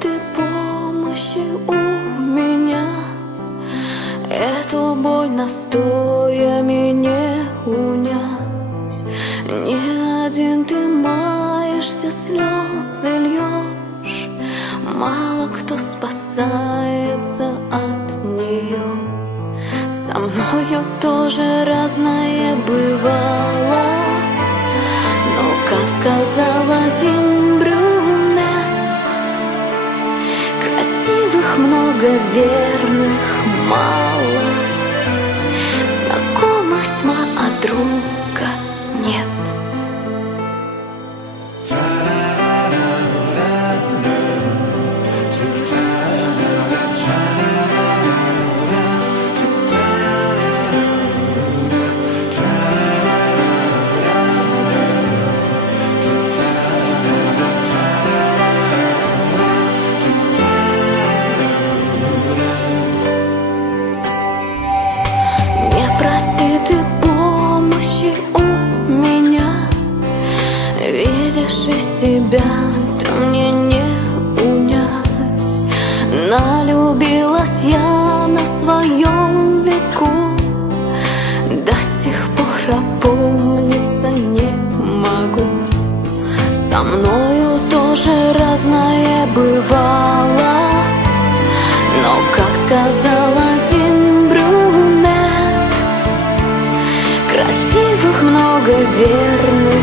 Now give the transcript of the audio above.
ты помощи у меня? Эту боль настоями не унять. Не один ты маешься, слезы льешь. Мало кто спасается от нее Со мною тоже разное было много верных мало Себя, ты мне не унять. Налюбилась я на своем веку. До сих пор опомниться не могу. Со мною тоже разное бывало. Но, как сказал один брюнет Красивых много верных